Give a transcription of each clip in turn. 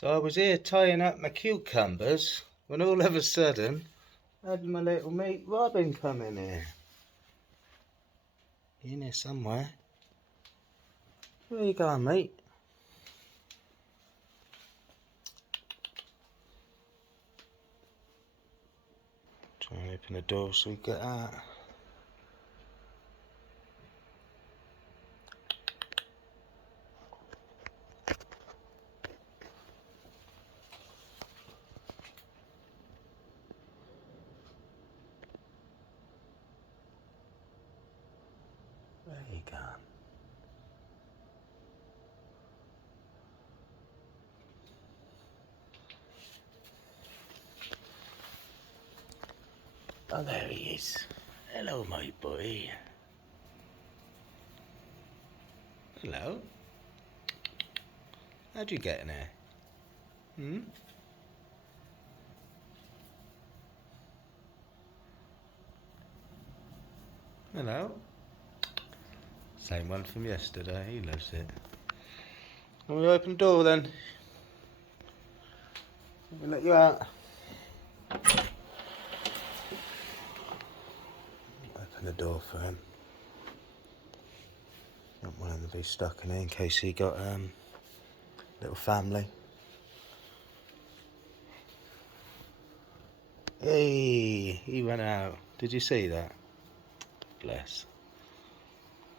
So I was here tying up my cucumbers when all of a sudden I had my little mate Robin come in here. In here somewhere. Where you going, mate? Try and open the door so we get out. Where you going? Oh, there he is. Hello, my boy. Hello. How'd you get in here? Hmm? Hello. Same one from yesterday. He loves it. Will you open the door then? Let me let you out. Open the door for him. Don't want him to be stuck in here in case he got little family. Hey, he went out. Did you see that? Bless.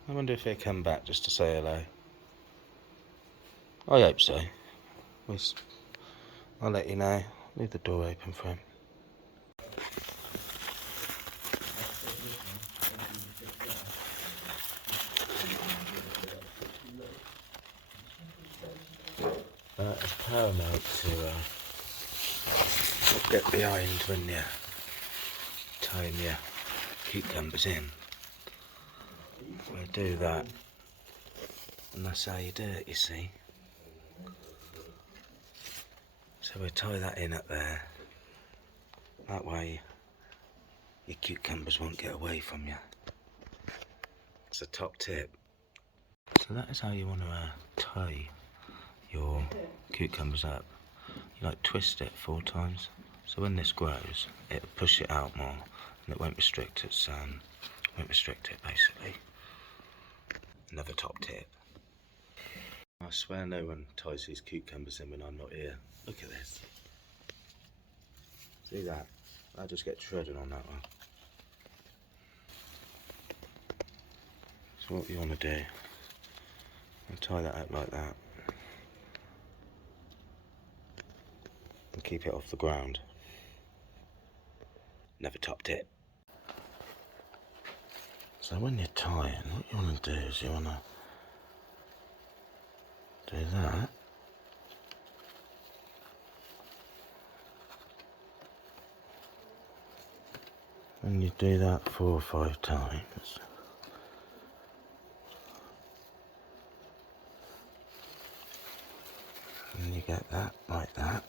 I wonder if he'll come back just to say hello. I hope so. I'll let you know. Leave the door open for him. It's paramount to get behind when you're tying your cucumbers in. We'll do that, and that's how you do it, you see. So we'll tie that in up there. That way your cucumbers won't get away from you. It's a top tip. So that is how you want to tie your cucumbers up. You like twist it 4 times. So when this grows, it'll push it out more, and it won't restrict it basically. Another top tip. I swear no one ties these cucumbers in when I'm not here. Look at this. See that? I just get shredded on that one. So what you want to do, I'll tie that up like that. And keep it off the ground. Another top tip. So when you're tying, what you want to do is you want to do that. And you do that 4 or 5 times. And you get that like that.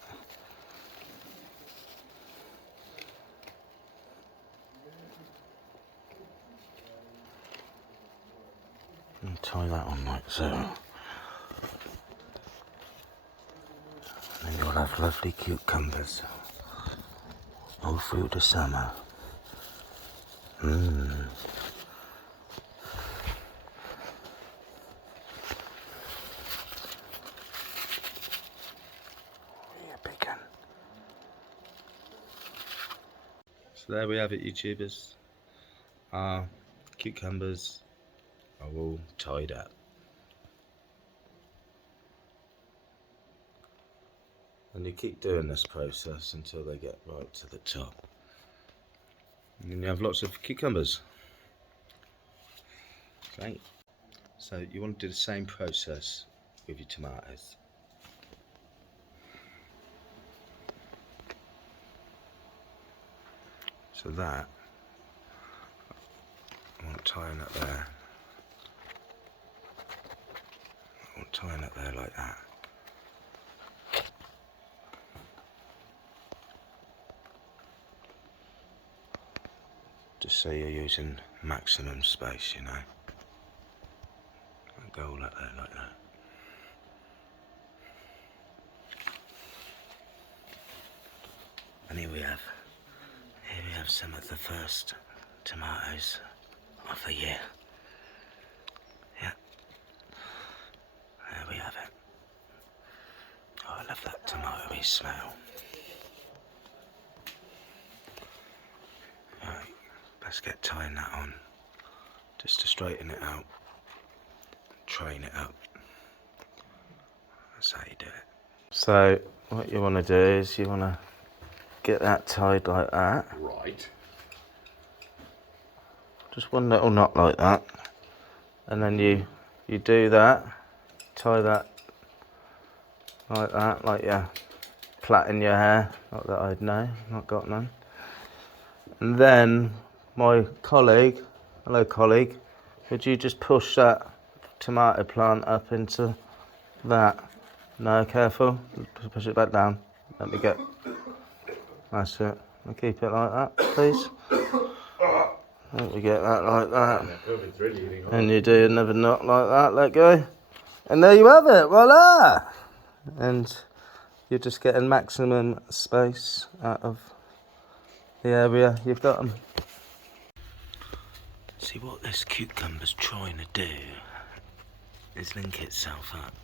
And tie that on like so. And then you'll have lovely cucumbers all through the summer. Mmm. Yeah, big one. So there we have it, YouTubers. Our cucumbers are all tied up. And you keep doing this process until they get right to the top. And then you have lots of cucumbers. Great. So you want to do the same process with your tomatoes. So that, I want tying up there. I want tying up there like that. Just so you're using maximum space, you know. And go all up there like that. And here we have some of the first tomatoes of the year. Yeah, there we have it. Oh, I love that tomatoey smell. Right, let's get tying that on, just to straighten it out, train it up. That's how you do it. So what you want to do is you want to get that tied like that. Right. Just one little knot like that, and then you do that, tie that like you're plaiting your hair. Not that I'd know, not got none. And then my colleague, hello colleague, would you just push that tomato plant up into that? No, careful, push it back down. Let me get, that's it. And keep it like that, please. Let me get that like that. And you do another knot like that, let go. And there you have it, voila! And you're just getting maximum space out of the area you've got them. See, what this cucumber's trying to do is link itself up.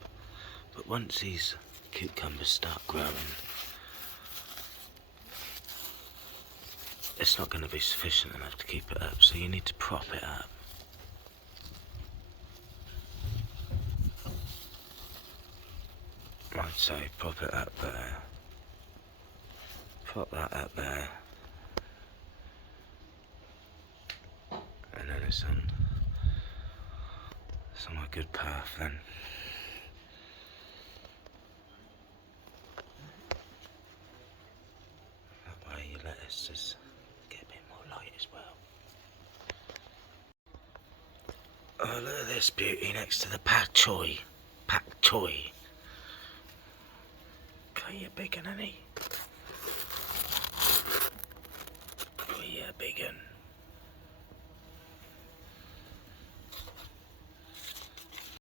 But once these cucumbers start growing, it's not going to be sufficient enough to keep it up, so you need to prop it up. I'd say prop it up there, prop that up there, and then it's on a good path then. That way your lettuce just get a bit more light as well. Oh, look at this beauty next to the pak choi. Pak choi. Okay, you're big un, honey. Oh, yeah, big un.